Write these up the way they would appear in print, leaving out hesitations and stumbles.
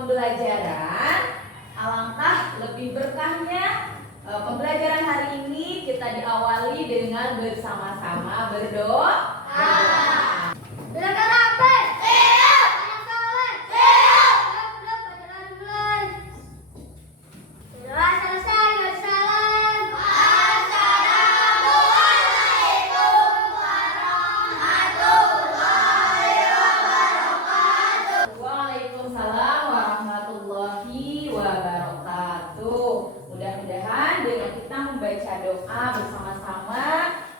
pembelajaran. Alangkah lebih berkahnya pembelajaran hari ini kita diawali dengan bersama-sama berdoa. Belajar apa? Siap. Anak soleh. Siap. Udah belajar mulai. Sudah selesai. Wassalam. Assalamualaikum warahmatullahi wabarakatuh. Waalaikumsalam warahmatullahi wabarakatuh. Mudah-mudahan dengan kita membaca doa bersama-sama,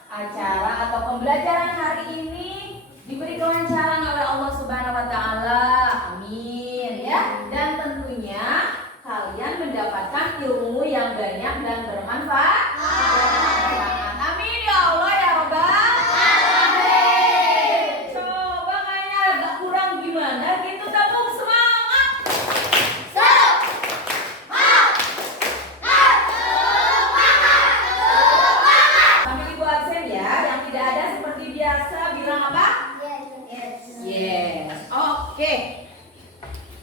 acara atau pembelajaran hari ini diberi kelancaran oleh Allah Subhanahu wa taala. Amin ya. Dan tentunya kalian mendapatkan ilmu yang banyak dan bermanfaat. Amin ya Allah ya Rabbal alamin. Coba kayaknya agak kurang gimana gitu, kamu semangat. Sambil ibu absen ya, yang tidak ada seperti biasa bilang apa? Yes. Oke.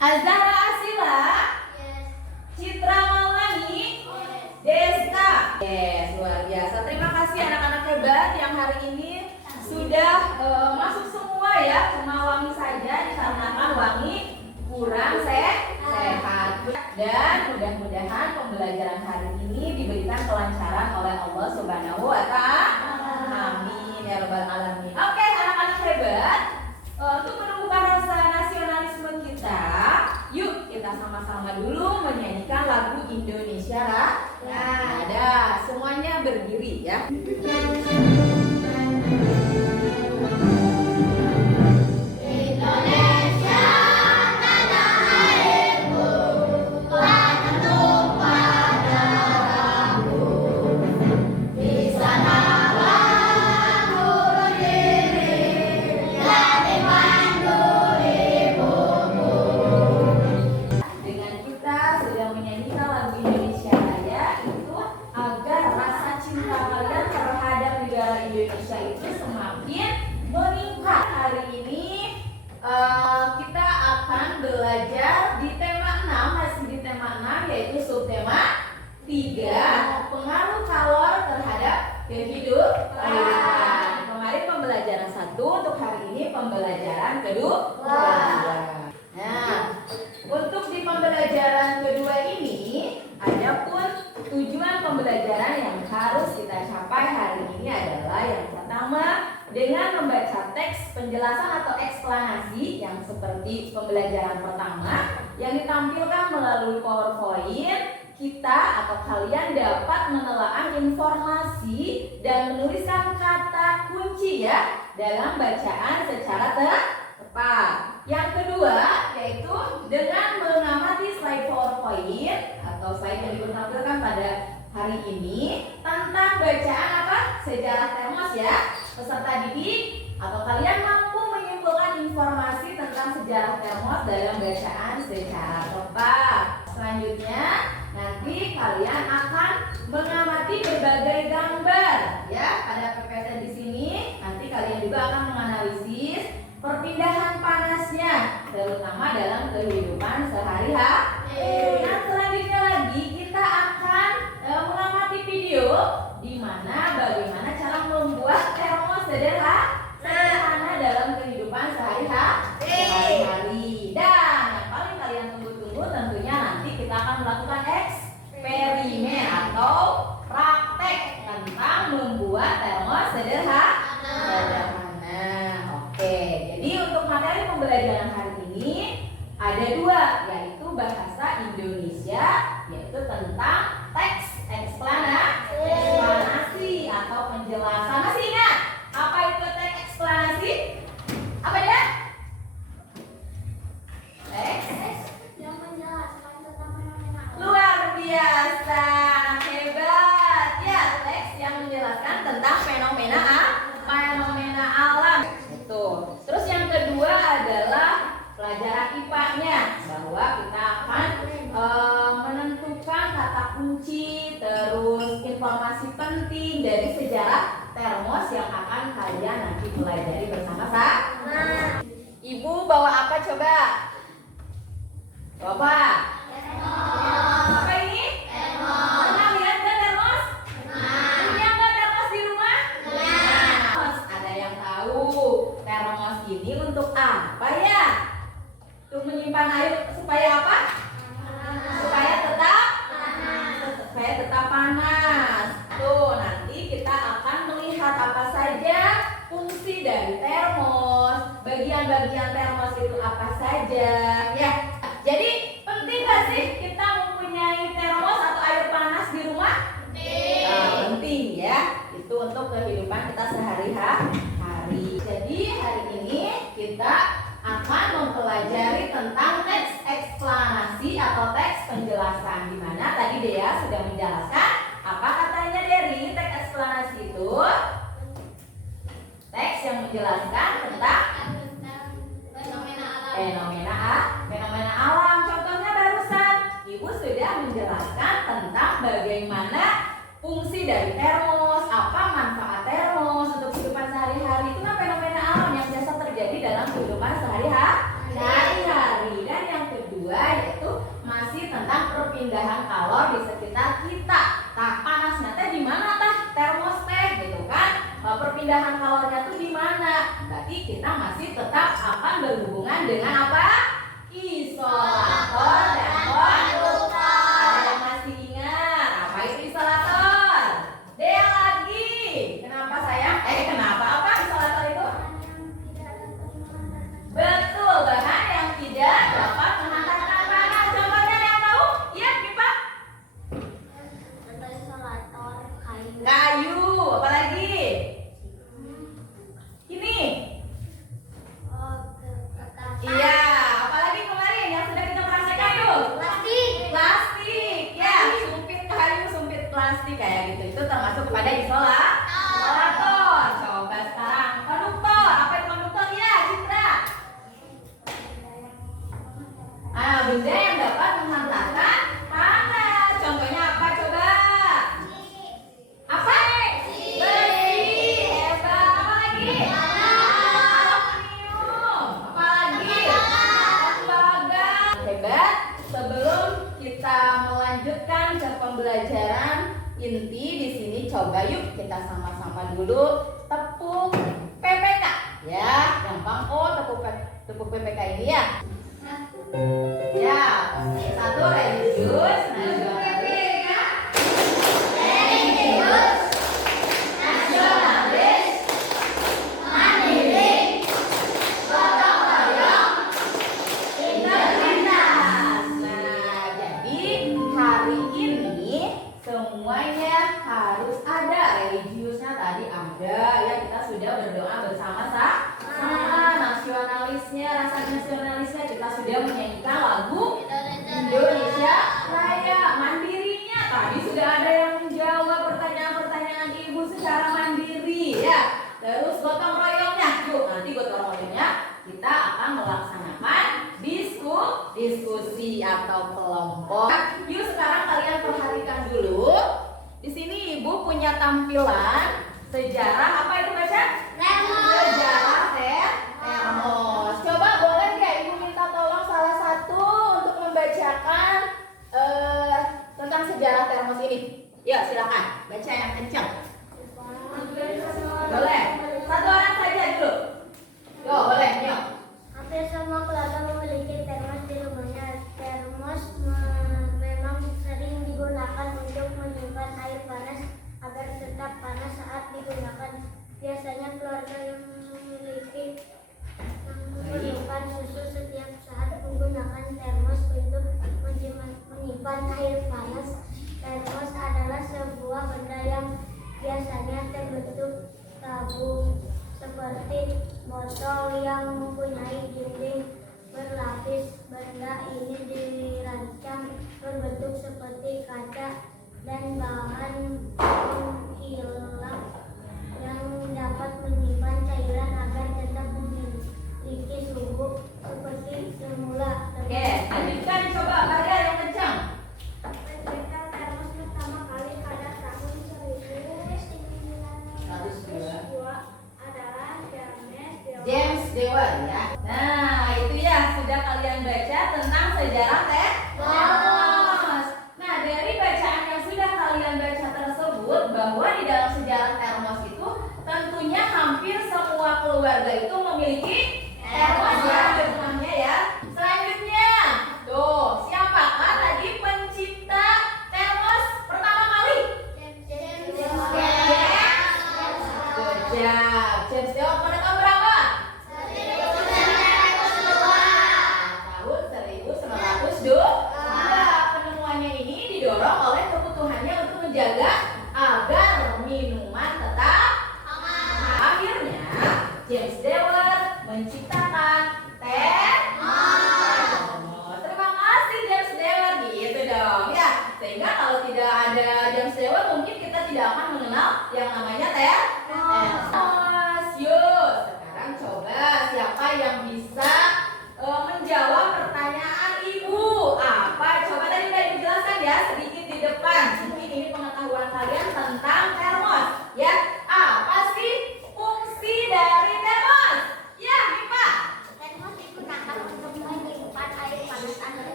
Azhara Asila, Citra Maulani, Desta. Yes, luar biasa. Terima kasih anak-anak hebat yang hari ini sudah masuk semua ya. Cuma wangi saja dikarenakan wangi kurang sehat. Dan mudah-mudahan pembelajaran hari ini diberikan kelancaran oleh Allah Subhanahu wa taala. Amin ya rabbal alamin. Oke, anak-anak hebat. Untuk menumbuhkan rasa nasionalisme kita, yuk kita sama-sama dulu menyanyikan lagu Indonesia Raya. Nah, semuanya berdiri ya. Indonesia tanah airku, Tuhan tumpah darahku. Di sanalah ku berdiri, dimandu ibuku. Dengan kita sedang menyanyikan lagu Indonesia Raya itu agar rasa cinta kalian terhadap negara Indonesia itu semakin meningkat. Hari ini kita akan belajar di tema 6, masih di tema 6 yaitu subtema 3, pengaruh kalor terhadap kehidupan. Kemarin pembelajaran 1, untuk hari ini pembelajaran kedua. Nah, untuk di pembelajaran kedua ini, ada pun tujuan pembelajaran yang harus kita capai hari ini adalah yang pertama, dengan membaca teks penjelasan atau eksplanasi yang seperti pembelajaran pertama yang ditampilkan melalui PowerPoint, kita atau kalian dapat menelaah informasi dan menuliskan kata kunci ya dalam bacaan secara tepat. Yang kedua yaitu dengan mengamati slide PowerPoint atau slide yang ditampilkan pada hari ini tentang bacaan apa? Sejarah termos ya. Peserta didik atau kalian mampu menyimpulkan informasi tentang sejarah termos dalam bacaan secara tepat. Selanjutnya nanti kalian akan mengamati berbagai gambar ya pada PPT di sini. Nanti kalian juga akan menganalisis perpindahan panasnya terutama dalam kehidupan sehari-hari. Nah, selanjutnya lagi kita akan mengamati video di mana bagaimana cara membuat termos sederhana dalam kehidupan sehari-hari. Dan yang paling kalian tunggu-tunggu tentunya nanti kita akan melakukan eksperimen atau praktek tentang membuat termos sederhana. Oke, jadi untuk materi pembelajaran hari ini ada 2, yaitu bahasa Indonesia, yaitu tentang teks eksplanasi atau penjelasan. Masih ingat apa itu teks eksplanasi? Apa dia? Teks Yang menjelaskan tentang fenomena alam. luar biasa, hebat ya, teks yang menjelaskan tentang fenomena alam. Itu. Terus yang kedua adalah pelajaran IPA-nya, bahwa kita akan menentukan kata kunci, terus informasi penting dari sejarah termos yang akan kalian nanti pelajari bersama-sama. Ibu bawa apa coba? Coba. Apa ini? Pernah lihat nggak termos? Punya nggak termos di rumah? Termos. Ada yang tahu termos ini untuk apa ya? Untuk menyimpan air supaya apa? Supaya tetap panas. Tuh, nanti kita akan melihat apa saja fungsi dari termos. Bagian-bagian termos itu apa saja, ya. Jadi penting nggak sih kita mempunyai termos atau air panas di rumah? Penting ya. Itu untuk kehidupan kita sehari-hari. Jadi hari ini kita akan mempelajari tentang teks eksplanasi atau teks penjelasan, di mana tadi Dea sudah menjelaskan apa katanya dari teks eksplanasi itu. Teks yang menjelaskan tentang fenomena alam. Contohnya barusan Ibu sudah menjelaskan tentang bagaimana fungsi dari termos, apa manfaat termos untuk kehidupan sehari-hari. Itu kan fenomena alam yang biasa terjadi dalam kehidupan sehari-hari. Dan yang kedua yaitu masih tentang perpindahan kalor di sekitar kita. Nah, panasnya teh di mana tah termos teh gitu kan? Perpindahan kalornya tuh di mana? Berarti kita masih tetap akan berhubungan dengan apa? Isolator dan konduktor. Ada yang masih ingat apa itu isolator? Dea lagi. Kenapa sayang? Kenapa apa isolator itu? Betul, bahan yang tidak dapat menghantarkan panas. Contohnya ada yang tahu? Iya, Pipa? Kayu, apalagi? Ini? Iya, apalagi kemarin yang sudah kita praktekkan tuh? Plastik, ya, sumpit kayu, sumpit plastik kayak gitu. Itu termasuk kepada isolator. Coba sekarang konduktor. Apa itu konduktor? Ya, Citra. Benda yang dapat menghantarkan panas. Contohnya apa coba? Apa? Besi. Hebat. Apa lagi? Aluminium. Apa lagi? Tembaga. Hebat. Sebelum kita melanjutkan ke pembelajaran inti di sini, coba yuk kita sama-sama dulu tepuk PPK. Ya, gampang tepuk PPK ini ya. Ya, satu religius, nasionalis, mandiri, gotong royong, integritas. Nah, jadi hari ini semuanya harus ada. Religiusnya tadi ada ya, kita sudah berdoa bersama-sama. Nasionalisnya, rasa nasionalisnya kita sudah menyanyikan lagu Indonesia Raya. Mandirinya tadi sudah ada yang menjawab pertanyaan-pertanyaan Ibu secara mandiri ya. Terus gotong royongnya, yuk nanti gotong royongnya kita akan melaksanakan diskusi atau kelompok. Yuk sekarang kalian perhatikan dulu. Di sini Ibu punya tampilan sejarah apa itu baca? Sejarah termos. Coba boleh nggak Ibu minta tolong salah satu untuk membacakan tentang sejarah termos ini? Ya silakan, baca yang kencang. Boleh. Satu orang saja dulu. Yo boleh, yuk. Hampir semua keluarga memiliki termos di rumahnya. Termos memang sering digunakan untuk menyimpan air panas agar tetap panas saat digunakan. Biasanya keluarga yang menyimpan susu setiap saat menggunakan termos untuk menyimpan air panas. Termos adalah sebuah benda yang biasanya terbentuk tabung seperti botol yang mempunyai dinding berlapis. Benda ini dirancang berbentuk seperti kaca dan bahan penghilang yang dapat menyimpan cairan agar tetap memiliki suhu seperti semula. Oke, lanjutkan coba Maria yang kencang. Pencipta termos pertama kali pada tahun 1902 adalah James Dewar ya. Nah, itu ya sudah kalian baca tentang sejarah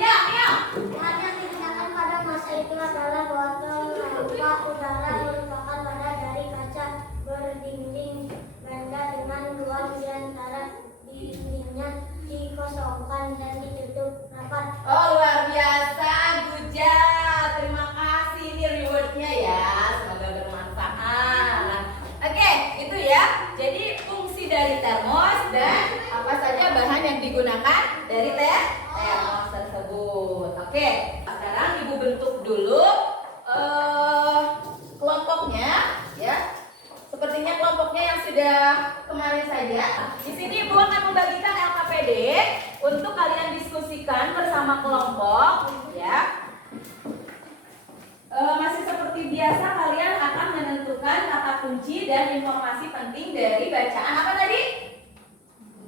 Ya, ya. Hal yang digunakan pada masa itu adalah botol lampa udara merupakan wadah dari kaca berdinding ganda dengan ruang di antara dindingnya dikosongkan dan ditutup rapat. Oh, luar biasa, Gujal. Terima kasih, ini rewardnya ya. Semoga bermanfaat. Oke, itu ya. Jadi fungsi dari termos dan apa saja bahan yang digunakan dari termos tersebut. Oke, sekarang Ibu bentuk dulu kelompoknya, ya. Sepertinya kelompoknya yang sudah kemarin saja. Di sini Ibu akan membagikan LKPD untuk kalian diskusikan bersama kelompok, ya. Masih seperti biasa kalian akan menentukan kata kunci dan informasi penting dari bacaan apa tadi?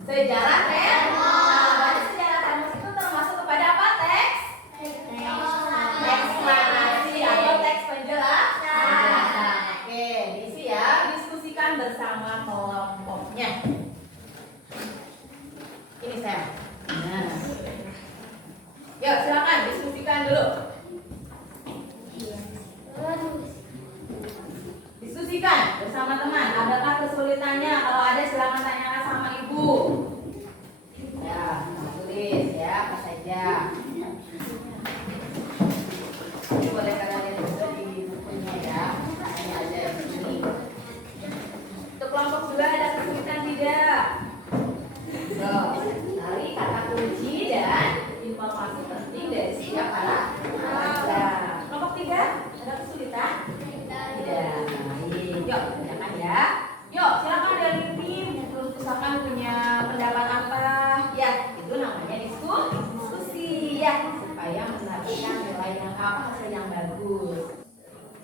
Sejarah termos. Baca sejarah termos itu termasuk kepada apa? Teks? Eksplanasi atau teks penjelasan. Oke, diisi ya. Diskusikan bersama kelompoknya. Ini saya. Nah. Yuk, silakan diskusikan dulu. Diskusikan bersama teman. Adakah kesulitannya? Kalau ada silakan tanyakan sama ibu. Ya, tulis ya apa saja. Ini boleh kalian lihat juga di bukunya ya. Ini ada di sini. Untuk kelompok 2 ada kesulitan tidak? So, cari kata kunci dan informasi penting dari setiap paragraf. Kelompok 3 ada kesulitan? Tidak. Baik. Yuk, tanyakan ya. Yuk, silakan dari tim. Misalkan punya pendapat apa? Ya, itu namanya diskusi ya, supaya mendapatkan nilai yang apa, hasil yang bagus.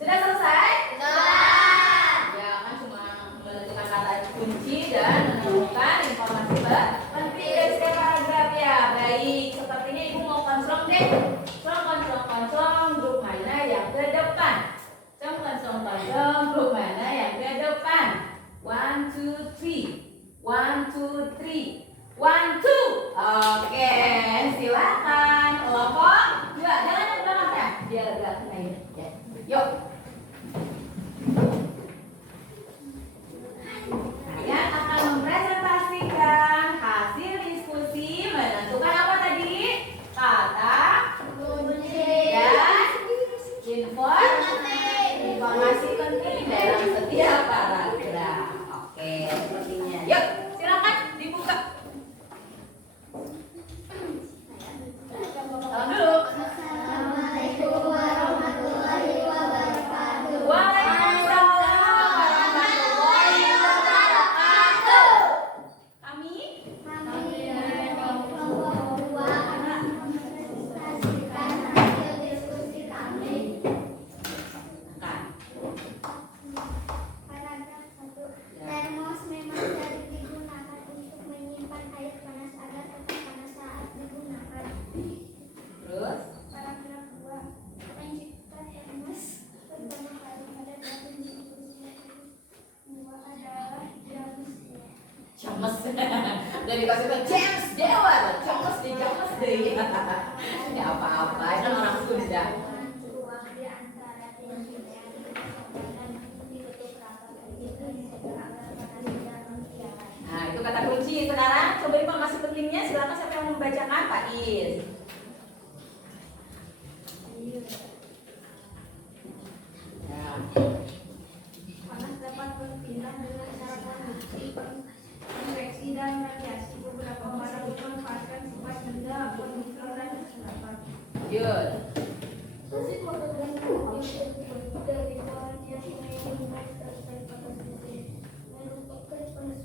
Sudah selesai? Sudah. Ya, kan cuma menentukan kata kunci dan menemukan informasi penting dari setiap paragraf ya. Baik, sepertinya ibu mau konslong deh. Konslong grup mana yang ke depan? Konslong grup mana yang ke depan? 1, 2, 3. 1, 2, 3. 1, 2. Oke, silakan. Kelompok 2. Jangan yang belakang ya, biar agak kena ini. Ya. Yuk. Saya akan mempresentasikan hasil diskusi menentukan apa tadi? Kata kunci dan informasi penting dalam setiap paragraf. Oke, sepertinya. Yuk, silakan dibuka. Salam dulu. Assalamualaikum warahmatullahi wabarakatuh. Waalaikumsalam warahmatullahi wabarakatuh. Kami kelompok 2 akan mempresentasikan hasil diskusi kami. kan. Paragraf 1. Termos memang sering digunakan untuk menyimpan air panas agar tetap panas saat digunakan. Terus Paragraf 2. Pencipta termos pertama kali pada tahun 1902 adalah James. James. Dari kasih ke James Dewa, James deh. Ya apa-apa, kan orang Sunda. Ruang di antara tiang-tiang dikosongkan dan ditutup rapat. Itu disebut agar panas tidak menghilangkan. Nah, itu kata kunci. Sekarang coba informasi pentingnya. Silakan siapa yang membacakan, Pak Is. Ya. Panas dapat berpindah dengan cara konveksi, konveksi dan radiasi. Beberapa barang dimanfaatkan sifat hingga mikro dan dapat. Yud. Hasil fotografi dari bawah yang menunjukkan terkait panas bumi merupakan panas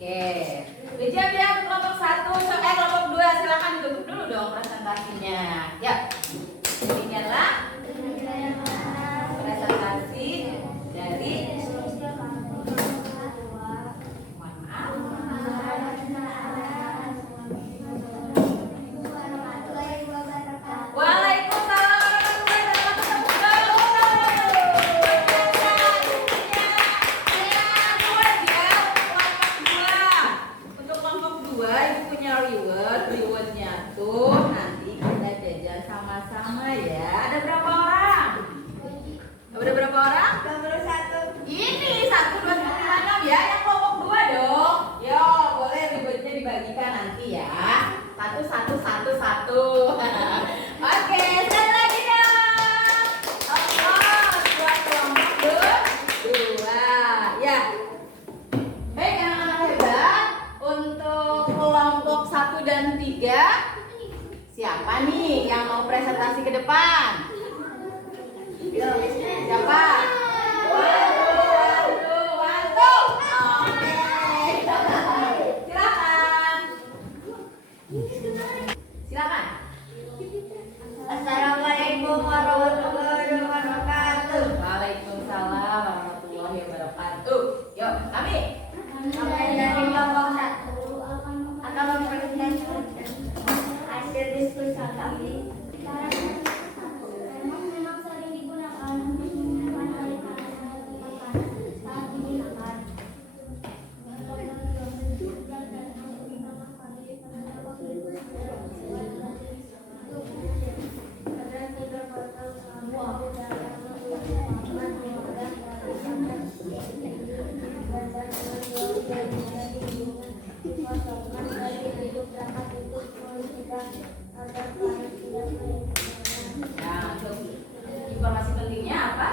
Oke. Udah ya kelompok 1, kelompok 2 silakan duduk dulu dong presentasinya. Ya. Inilah presentasi dari mohon maaf. Waalaikumsalam warahmatullahi wabarakatuh. ketiga, siapa nih yang mau presentasi ke depan? Siapa? Waduh. Oke. Silakan. Assalamualaikum warahmatullahi wabarakatuh. Waalaikumsalam warahmatullahi wabarakatuh. Yuk, kami. Kami dari kelompok 1 akan mempresentasikan hasil diskusi kami. Memang sering digunakan untuk menyimpan air panas dan tempat panas saat digunakan. Nah, untuk informasi pentingnya apa?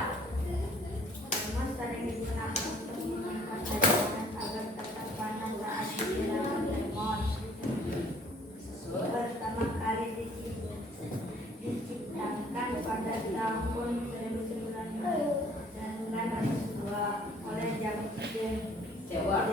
Sering digunakan untuk menyimpan air panas agar tetap panas saat digunakan termos. Pertama kali diciptakan pada tahun 1902 oleh James Jawab.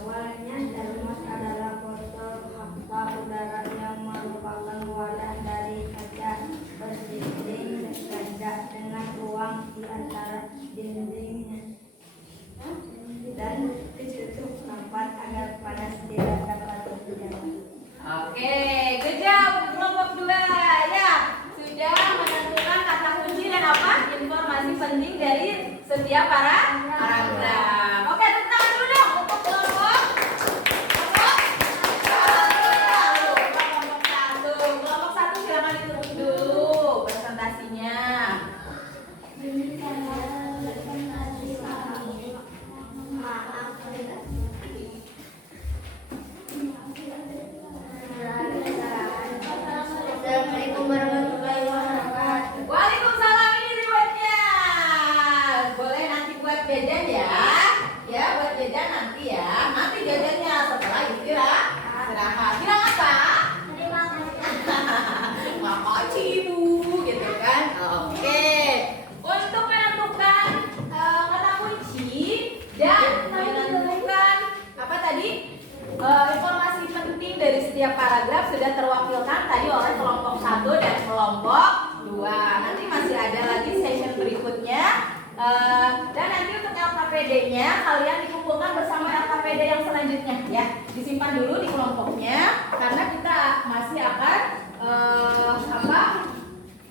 Awalnya termos adalah botol hampa udara yang merupakan wadah dari kaca berdinding ganda dengan ruang di antara dindingnya dan ditutup rapat agar panas tidak dapat terjadi. Oke, good job kelompok 2. Ya, sudah menentukan kata kunci dan apa? Informasi penting dari setiap paragraf. Oke, tepuk tangan dulu dong untuk kelompok kelompok 1 silakan ditutup dulu presentasinya. Assalamualaikum warahmatullahi wabarakatuh. Waalaikumsalam, ini riwayatnya. Boleh nanti buat jajan ya. Ya, buat jajan nanti ya. Nanti jajannya setelah istirahat. Bilang apa? Terima kasih. Makasih ibu, gitu kan? Oke. Untuk menentukan kata kunci dan menentukan apa tadi? Informasi penting dari setiap paragraf sudah terwakilkan tadi oleh kelompok 1 dan kelompok 2. Nanti masih ada lagi session berikutnya. Dan nanti untuk LKPD-nya kalian dikumpulkan bersama LKPD yang selanjutnya ya. Disimpan dulu di kelompoknya karena kita masih akan apa?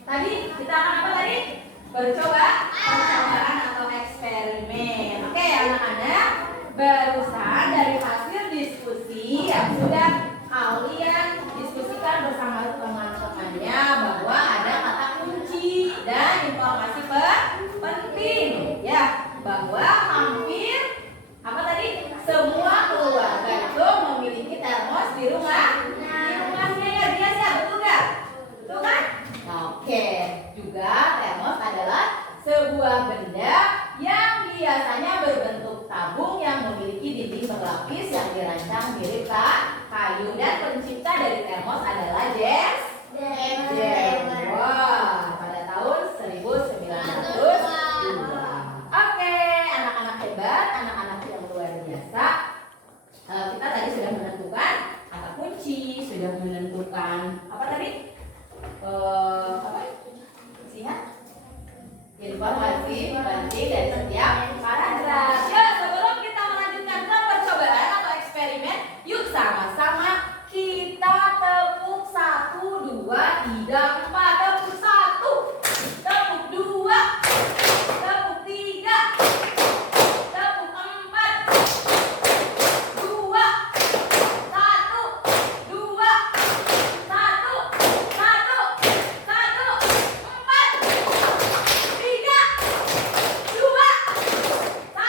Tadi kita akan apa tadi? Percobaan atau eksperimen. Oke, anak-anak, barusan dari hasil diskusi yang sudah kalian diskusikan bersama teman-temannya bahwa ada kata kunci dan informasi penting ya, bahwa hampir apa tadi? Semua keluarga itu memiliki termos di rumahnya ya, dia ya, betul nggak? Betul kan? Oke, juga termos adalah sebuah benda yang biasanya berbentuk tabung yang memiliki dinding berlapis yang dirancang mirip kayu, dan pencipta dari termos adalah James Jemer. Wah, pada tahun 1902. Oke, anak-anak hebat, anak-anak yang luar biasa. Kita tadi sudah menentukan kata kunci, sudah menentukan apa tadi? Apa? Sihat? Informasi penting dari setiap paragraf. Ya, sebelum kita melanjutkan ke percobaan atau eksperimen, yuk sama-sama kita tepuk 1, 2, 3, 4. Tepuk 1, tepuk 2, tepuk 3, tepuk 4, 2, 1, 2, 1, 1, 1, 4, 3, 2, 1.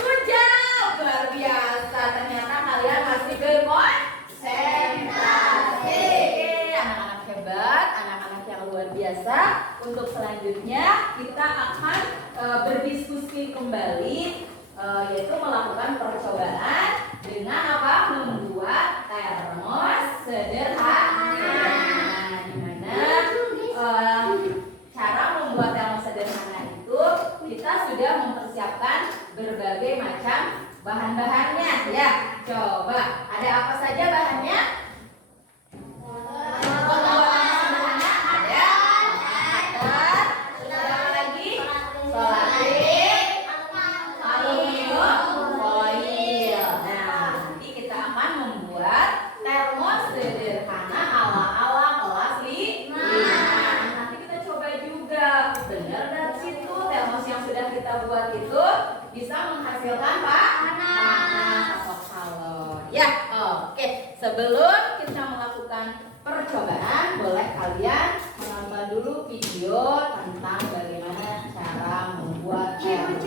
Good job. Luar biasa. Ternyata kalian masih berkonsentrasi. Anak-anak hebat, anak-anak yang luar biasa. Untuk selanjutnya kita akan berdiskusi kembali, yaitu melakukan percobaan dengan apa? Membuat termos bahan-bahannya ya. Coba, ada apa saja bahannya? Potongan sederhana ada cutter, ada apa lagi? Selotip, aluminium foil. Nah, nanti kita akan membuat termos sederhana ala-ala kelas 5. Nanti kita coba juga, benar dari situ termos yang sudah kita buat itu bisa menghasilkan panas atau kalor. Ya, oke. Sebelum kita melakukan percobaan, boleh kalian menonton dulu video tentang bagaimana cara membuat termos.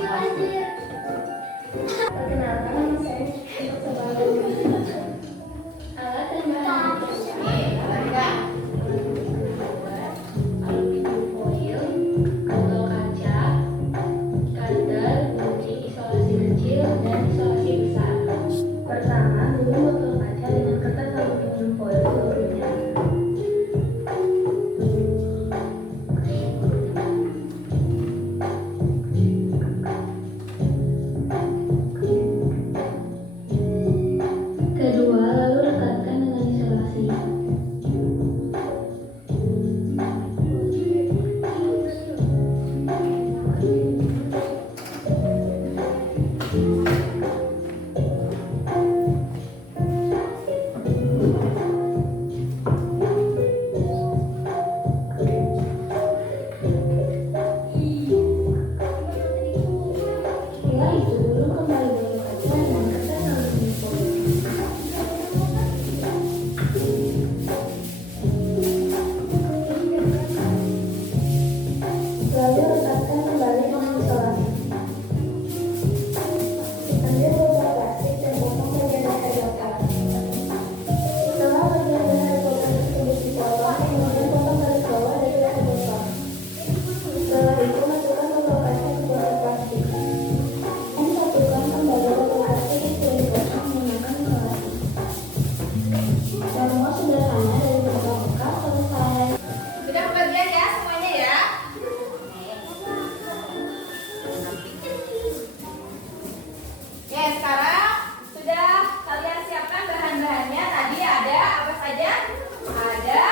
Perkenalkan, saya coba alat dan bahan. Nih, perhatikan. Aluminium foil, botol kaca, cutter, gunting isolasi kecil dan isolasi besar. Pertama, gulung botol kaca dengan kertas aluminium foil seluruhnya. Kedua, lalu rekatkan dengan isolasi. Setelah itu, gulung kembali botol kaca dengan kertas aluminium foil. Lalu rekatkan kembali dengan isolasi. Ambil botol plastik dan potong bagian leher botol. Setelah bagian leher botol tersebut dipotong, kemudian potong garis bawah dari leher botol. Setelah itu, masukkan botol kaca ke botol plastik. Dan satukan kembali botol plastik yang sudah dipotong menggunakan isolasi. Termos sederhana dari botol bekas selesai. Sudah kebagian ya semuanya ya. Oke, sekarang sudah kalian siapkan bahan-bahannya. Tadi ada apa saja? Ada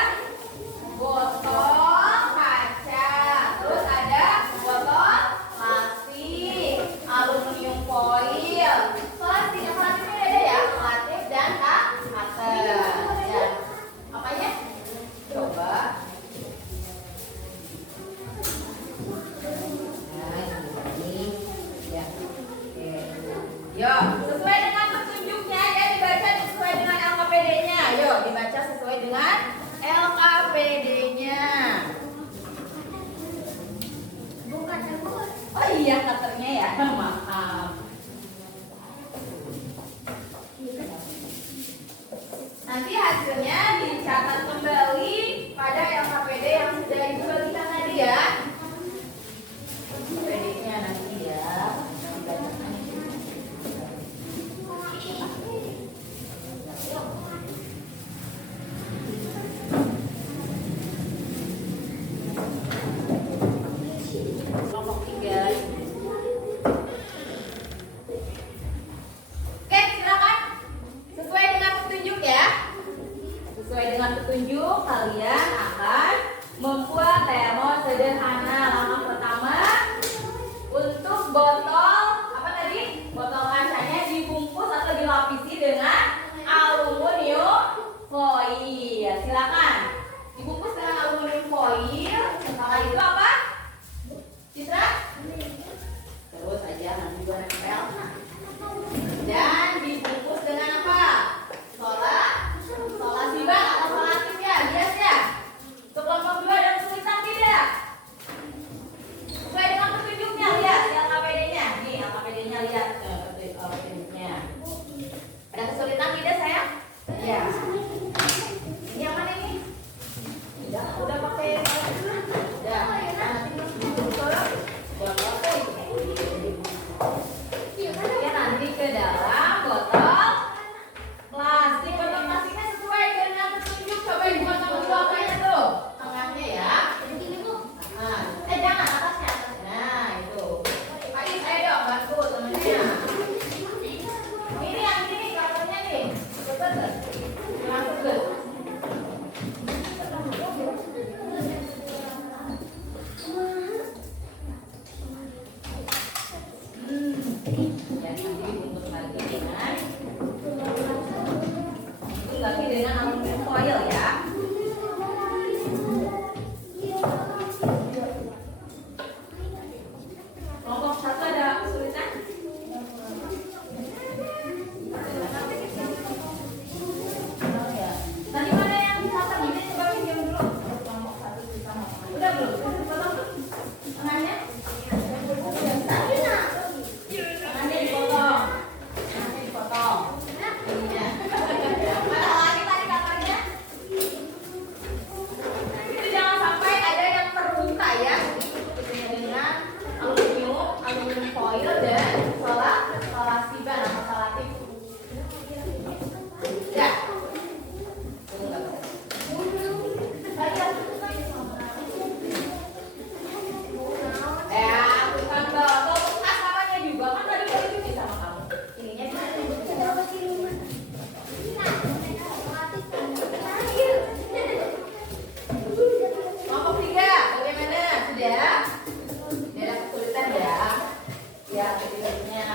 botol kaca, terus ada botol plastik, aluminium foil, selotip. Selotipnya ada ya, selotip dan cutter. Ya. Apanya? Coba. Nah, ini ya. Oke. Yo, sesuai dengan petunjuknya ya, dibaca sesuai dengan LKPD-nya. Yo, dibaca sesuai dengan LKPD-nya. Bukan termos. Oh iya, cutternya ya. Maaf. Nanti hasilnya dicatat kembali pada LKPD yang sudah ibu bagikan tadi ya. LKPD-nya nanti ya. Kelompok 3. Oke, silakan. Sesuai dengan petunjuk ya. Sesuai dengan petunjuk, kalian akan membuat termos sederhana. Langkah pertama, untuk botol apa tadi? Botol kacanya dibungkus atau dilapisi dengan aluminium foil. Silakan. Dibungkus dengan aluminium foil. Setelah itu apa? Citra? Terus aja nanti juga nempel. Dan dibungkus dengan apa? Solasi bang atau selotip ya, bias ya. Untuk kelompok 2 ada kesulitan tidak? Sesuai dengan petunjuknya, lihat LKPD-nya. Nih LKPD-nya lihat petunjuknya. Ada kesulitan tidak sayang? Ya. Ini yang mana ini? Udah pakai. Udah. foil ya. Kelompok 1 ada kesulitan? Tadi mana yang catat ini coba pinjam dulu. Kelompok 1 susah. Udah belum? Dipotong tangannya? Tangannya dipotong. Tangannya dipotong. Ininya. Mana lagi tadi kamarnya? Itu jangan sampai ada yang terbuka ya. Itunya dengan aluminium foil dan solasiban atau salatif. Ya. Bukan tuh asalnya juga kan tadi udah dicuci sama kamu. Ininya kelompok 3, bagaimana? Sudah? Tidak ada kesulitan ya? Ya, kesulitannya.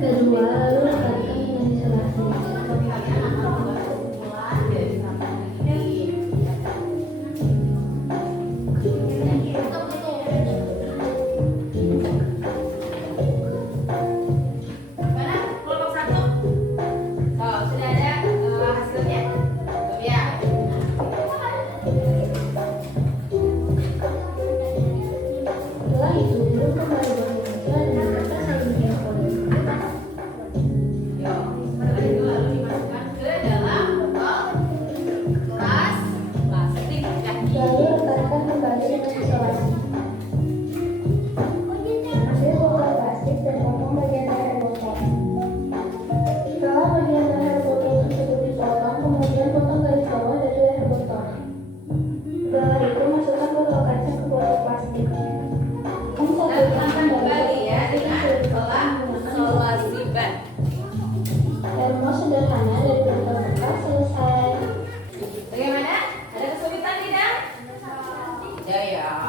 Kedua, lalu lekatkan dengan isolasi. Kalian akan membuat kumpulan dari sampah ini. Mana kelompok 1? Oh, sudah ada hasilnya? Belum ya? Setelah itu, belum kembali bermuncul dengan kertas aluminium foil. Yuk, setelah itu lalu dimasukkan ke dalam botol tas plastik. Lalu lekatkan kembali dengan isolasi. Ambil botol plastik dan potong bagian leher botol. Setelah bagian leher botol tersebut dipotong, kemudian potong garis bawah dari leher botol. Setelah itu, masukkan botol kaca ke botol plastik. Dan tambahkan kembali ya dengan solasiban. Termos sederhana dari botol bekas selesai. Bagaimana? Ada kesulitan tidak? Ya ya.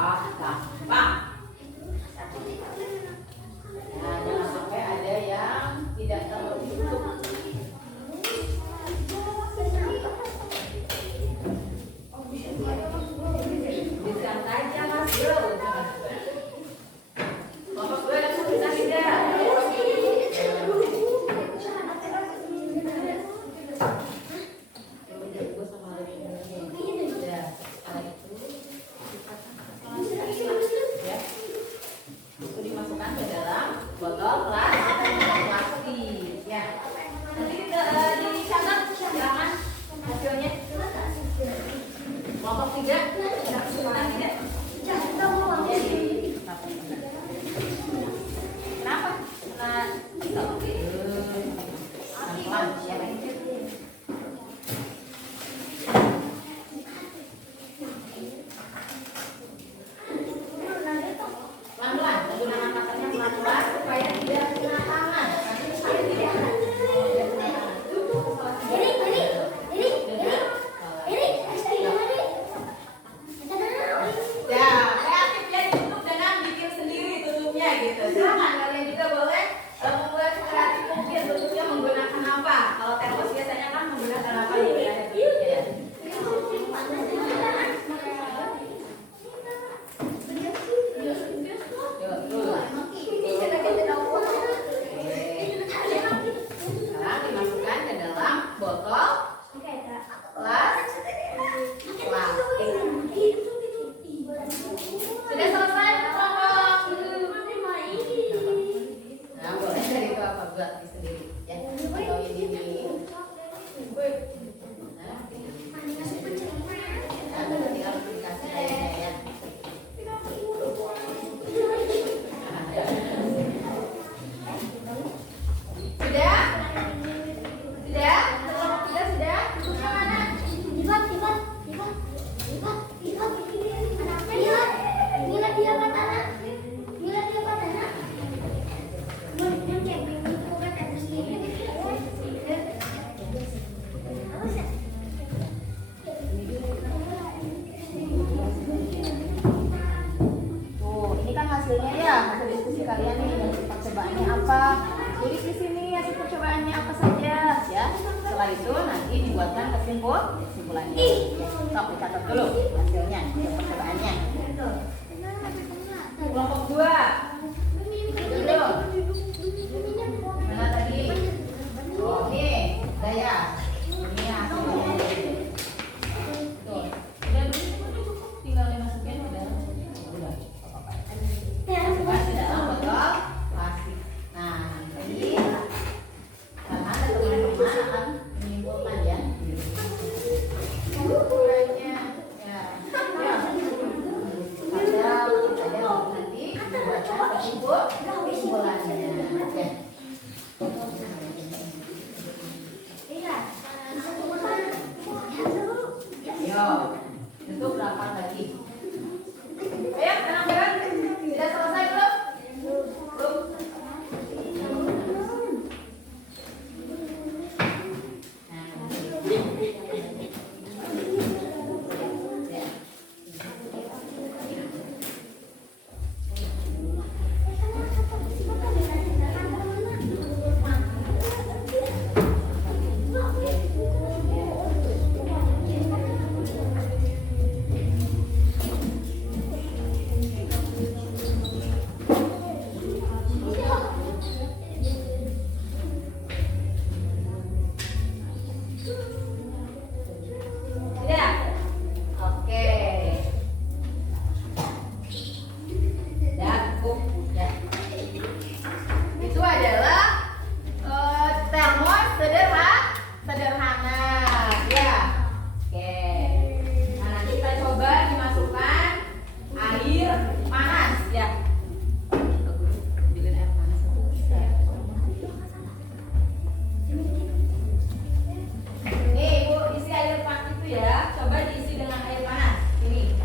setelah itu nanti dibuatkan kesimpulannya. Sok dicatat dulu hasilnya, percobaannya. Kelompok 2. Dulu. Mana tadi? Oh, ini. Udah ya. Ini hasilnya. Tuh. Udah dulu. Tinggal dimasukin ke dalam. Udah. Apa-apa. Masukkan ke dalam botol plastik. Nah, nanti karena ada teman-teman akan menyimpulkan ya. Kesimpulannya. Ya. Ada nanti buatkan kesimpulannya. Oke. Yo, itu berapa lagi? Ayo, tenang-tenang. Sudah selesai belum? Belum. Sudah? Oke. Cukup. Ya. Itu adalah termos sederhana. Ya. Oke. Nah, nanti kita coba dimasukkan air panas ya. Ambilin air panas. Nih, Ibu, isi air panas itu ya. Coba diisi dengan air panas. Ini.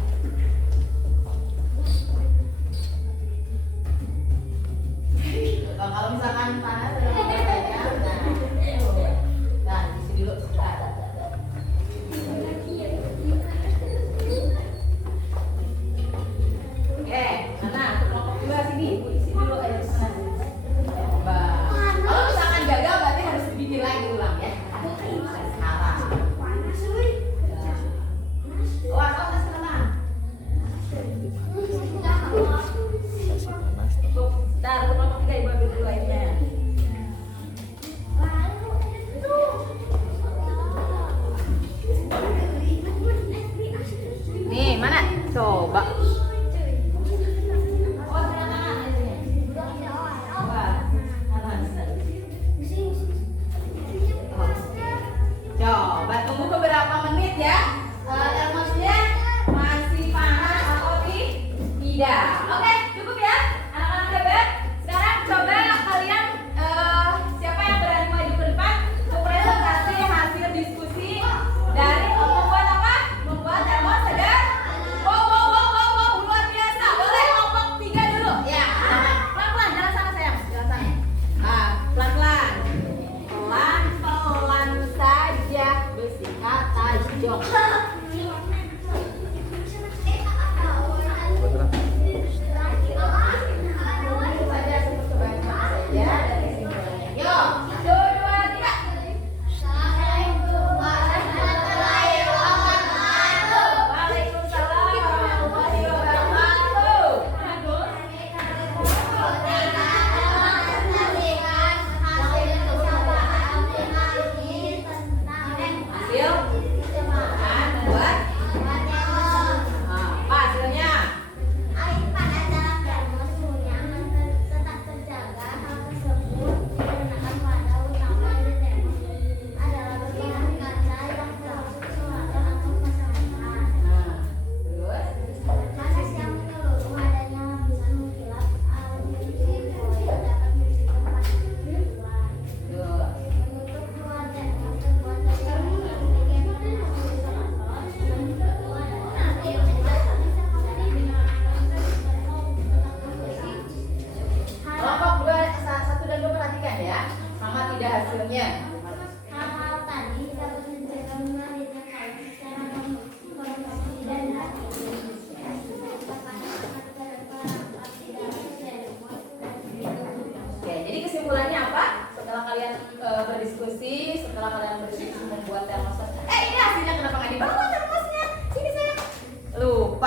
Kalau misalkan panas ya. Nah, isi dulu. Oke, mana kelompok 2 sini. Ibu isi dulu air panas. Coba. Kalau misalkan gagal berarti harus dibikin lagi ulang ya. Sekarang. Wah, panas tenang. Bentar, kelompok 3 Ibu ambil dulu airnya. Nih, mana? Coba. Oh, tangan airnya. Coba. Panas. Coba tunggu beberapa menit ya. Termosnya masih panas atau tidak? Oke, cukup ya. Anak-anak hebat. Sekarang coba kalian siapa yang berani maju ke depan untuk presentasi hasil diskusi dari membuat apa? Membuat termos sederhana. Wow, luar biasa. Boleh kelompok 3 dulu. Ya. Pelan-pelan, jalan sana sayang, jalan sana. Pelan-pelan. Pelan-pelan saja besi kata jok.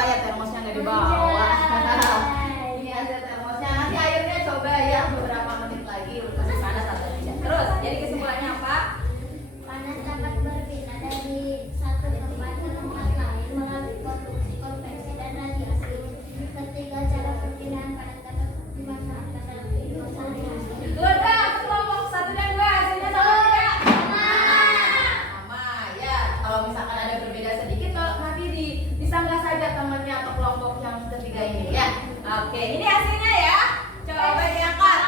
ya termosnya nggak dibawa. Ini hasil termosnya. Nanti airnya coba ya beberapa menit lagi masih panas atau tidak. Terus, jadi kesimpulannya apa? Panas dapat berpindah dari satu tempat ke tempat lain melalui konduksi, konveksi, dan radiasi. Ketiga, cara perpindahan panas dapat dimanfaatkan dalam kehidupan sehari-hari. Udah, kelompok 1 dan 2 hasilnya sama tidak? Sama ya. Kalau misalkan ada berbeda sedikit, kalau nanti disanggah saja temannya atau kelompok yang ketiga ini ya. Oke, ini hasilnya ya. Coba diangkat.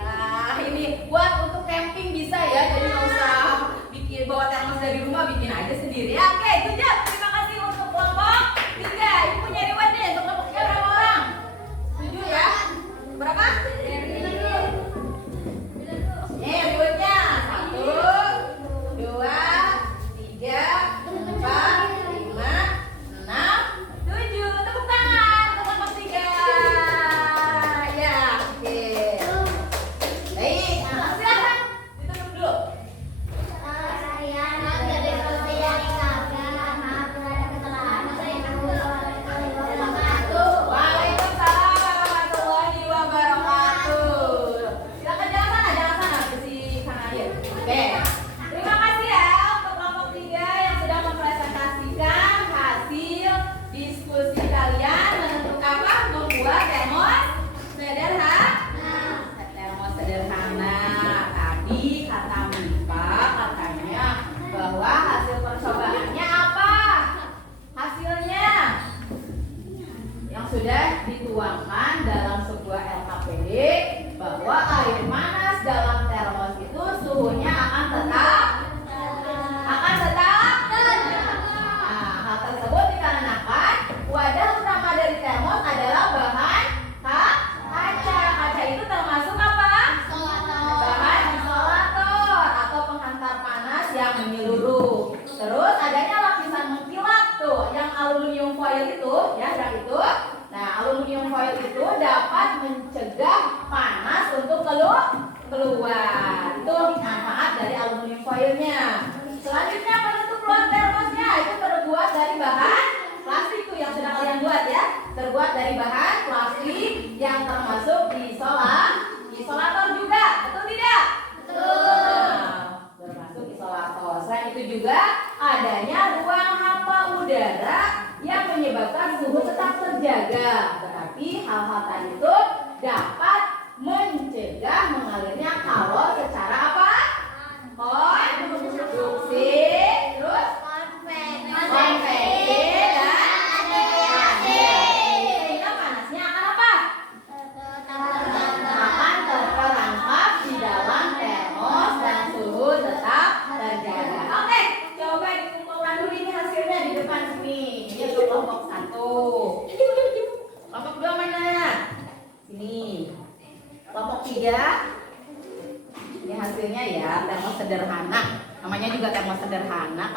Nah, ini buat untuk camping bisa ya. Jadi nggak usah bikin bawa termos dari rumah, bikin aja sendiri. Ya, oke, itu aja. Terima kasih untuk kelompok 3. Ibu punya reward nih untuk kelompoknya berapa orang? 7 ya. Berapa? Rewardnya 1, 2, 3, 4, 5, 6, 7. Tepuk tangan untuk kelompok 3. Ya, oke. Baik, nah, silakan ditutup dulu. Saya dari Sosial yang maaf terhadap kesalahan. Assalamualaikum warahmatullahi wabarakatuh. Waalaikumsalam warahmatullahi wabarakatuh. Silakan jalan sana ke si Kang Ayat. Oke. Terima kasih ya untuk kelompok 3 yang sudah mempresentasikan hasil diskusi kalian menentukan apa? Membuat termos sederhana. Tadi kata Mika katanya bahwa hasil percobaannya apa? Hasilnya yang sudah dituangkan dalam sebuah LKPD bahwa air panas dalam termos itu suhunya akan tetap. Nah, hal tersebut dikarenakan wadah utama dari termos adalah bahan kaca. Kaca itu termasuk apa? Bahan isolator atau penghantar panas yang menyeluruh. Terus adanya lapisan mengkilap tuh, yang aluminium foil itu, ya, yang itu. Nah, aluminium foil itu dapat mencegah panas untuk keluar. Itu manfaat dari aluminium foilnya. Selanjutnya penutup luar termosnya itu terbuat dari bahan plastik tuh yang sudah kalian buat ya. Terbuat dari bahan plastik yang termasuk isolator juga. Betul tidak? Termasuk isolator. Selain itu juga adanya ruang hampa udara yang menyebabkan suhu tetap terjaga. Tetapi hal-hal tadi itu dapat mencegah mengalirnya kalor secara apa? Konduksi, terus konveksi dan radiasi. Sehingga panasnya akan apa? Akan terperangkap di dalam termos dan suhu tetap terjaga. Oke, coba dikumpulkan dulu ini hasilnya di depan sini. Ini untuk kelompok 1. Kelompok 2 mana? Sini. Kelompok 3. Ini hasilnya ya, termos sederhana. Namanya juga termos sederhana.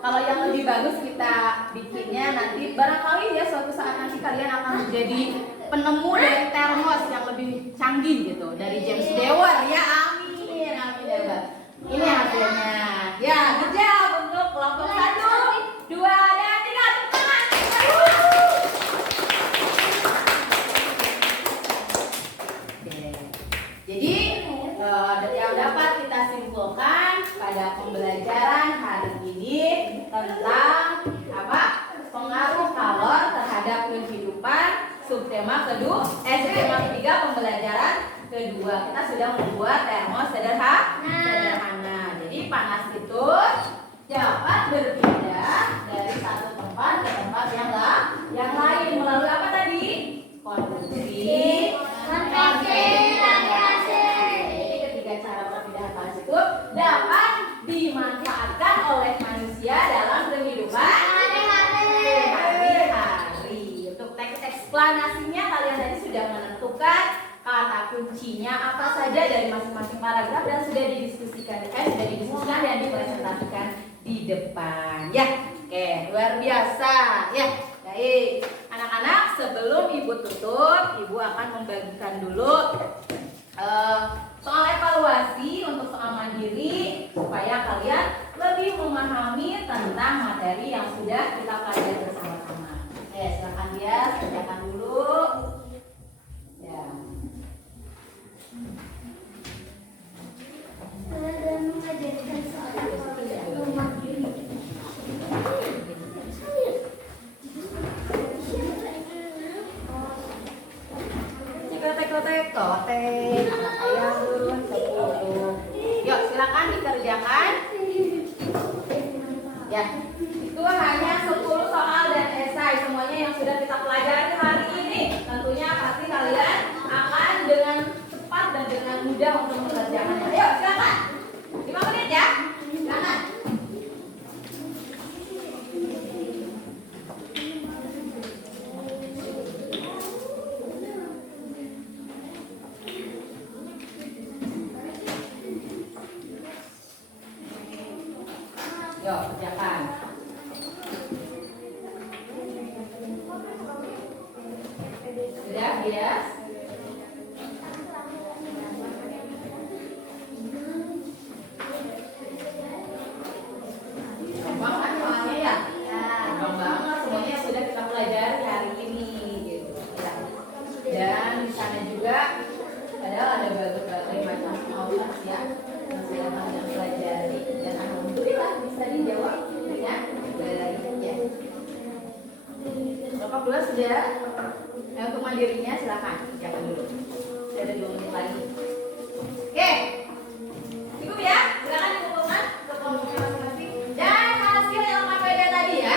Kalau yang lebih bagus kita bikinnya nanti barangkali ya suatu saat nanti kalian akan menjadi penemu dari termos yang lebih canggih gitu, dari James Dewar ya. Amin, amin ya, Mbak. Ini hasilnya. Ya, good job untuk kelompok 1, 2, dan 3. Tepuk tangan. Oke. Jadi yang dapat kita simpulkan pada pembelajaran hari ini tentang apa? Pengaruh kalor terhadap kehidupan. Subtema ketiga pembelajaran kedua. Kita sudah membuat termos sederhana. Jadi panas itu dapat berpindah dari satu tempat ke tempat yang lain melalui apa tadi? Konduksi, konveksi, dan radiasi. Ketiga cara perpindahan panas itu dapat dimanfaatkan oleh manusia dalam kehidupan hari-hari. Untuk teks eksplanasinya kalian tadi sudah menentukan kata kuncinya apa saja dari masing-masing paragraf dan sudah didiskusikan dan dipresentasikan di depan. Ya, oke, luar biasa. Ya, baik. Anak-anak, sebelum Ibu tutup, Ibu akan membagikan dulu soal evaluasi untuk soal mandiri supaya kalian lebih memahami tentang materi yang sudah kita pelajari bersama-sama. Silakan tote, anak ayam turun 10. Yuk silakan dikerjakan. Ya, itu hanya 10 soal dan esai semuanya yang sudah kita pelajari hari ini. Tentunya pasti kalian akan dengan cepat dan dengan mudah untuk mengerjakannya. Ayo silakan. 5 menit ya. Silakan. Yuk, kerjakan. Sudah, Bias? Gampang kan soalnya ya? Gampang banget, semuanya sudah kita pelajari hari ini gitu. Ya. Dan di sana juga padahal ada berbagai macam aulas ya yang sudah kalian pelajari dan alhamdulillah bisa dijawab dengan baik ya. Bapak dua sudah. Untuk mandirinya silakan siapkan dulu. Sudah ada 2 menit lagi. Oke, cukup ya. Silakan dikumpulkan ke kelompoknya masing-masing. Dan hasil LKPD tadi ya.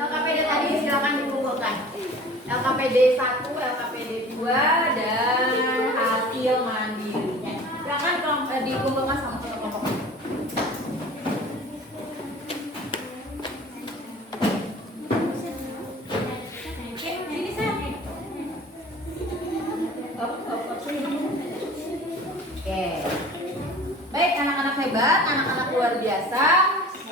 LKPD tadi silakan dikumpulkan. LKPD 1, LKPD 2 dan hasil mandirinya. Silakan dikumpulkan sama kelompok. Baik anak-anak hebat, anak-anak luar biasa.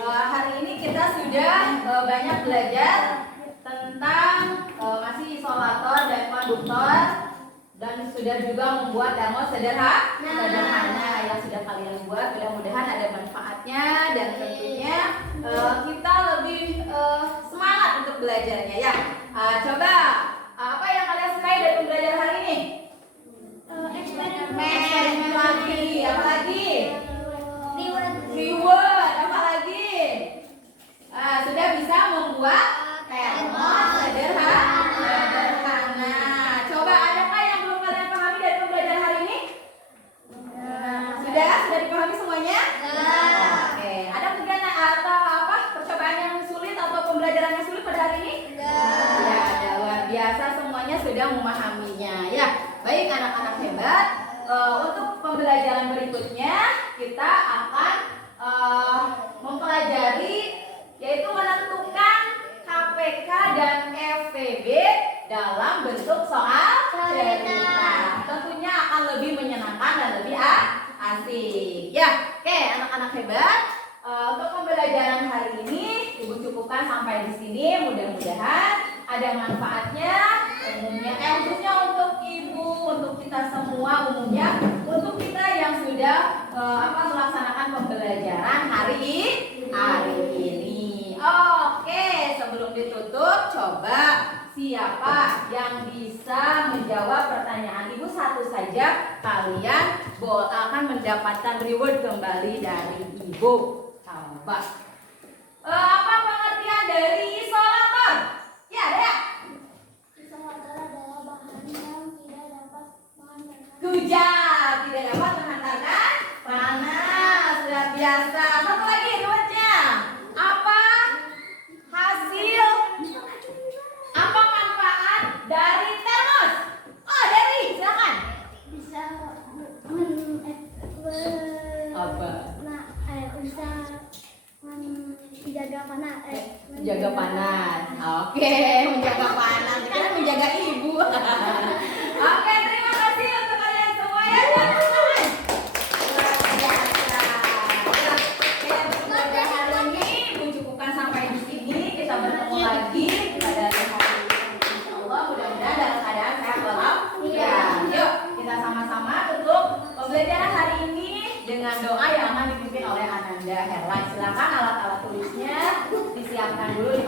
Hari ini kita sudah banyak belajar tentang masih isolator dan konduktor dan sudah juga membuat damo sederhana yang sudah kalian buat. Mudah-mudahan ada manfaatnya dan tentunya kita lebih semangat untuk belajarnya ya. Coba apa yang kalian sukai dari pembelajaran hari ini? Eksperimen lagi, apa lagi? Reward, apa lagi? Sudah bisa membuat termos sederhana. Coba adakah yang belum kalian pahami dari pembelajaran hari ini? Sudah dipahami semuanya? Oke. Ada mungkin atau apa percobaan yang sulit atau pembelajaran yang sulit pada hari ini? Ya, ada luar biasa semuanya sudah memahaminya. Ya, baik anak-anak hebat. Untuk pembelajaran berikutnya kita akan mempelajari yaitu menentukan KPK dan FVB dalam bentuk soal cerita. Tentunya akan lebih menyenangkan dan lebih asik. Ya, oke anak-anak hebat. Untuk pembelajaran hari ini Ibu cukupkan sampai di sini. Mudah-mudahan ada manfaatnya. Khususnya untuk Ibu, untuk kita semua umumnya, untuk kita yang sudah melaksanakan pembelajaran hari ini. Oke, sebelum ditutup, coba siapa yang bisa menjawab pertanyaan Ibu satu saja, kalian akan mendapatkan reward kembali dari Ibu. Coba. Apa pengertian dari isolator? Ya, ada ya? Hujan tidak dapat menghantarkan panas. Luar biasa. Satu lagi rewardnya apa? Hasil apa manfaat dari termos? Oh, Dewi silakan. Bisa Apa? bisa menjaga panas. Menjaga panas. Oke, menjaga panas. Kita menjaga Ibu. Oke, terima kasih untuk kalian semua ya. Luar biasa. Oke, untuk pembelajaran hari ini Ibu cukupkan sampai di sini. Kita bertemu lagi pada hari ini. Insyaallah mudah-mudahan dalam keadaan sehat walafiat. Yuk, kita sama-sama tutup pembelajaran hari ini dengan doa yang akan dipimpin oleh Ananda Herlan. Silakan alat-alat tulisnya disiapkan dulu.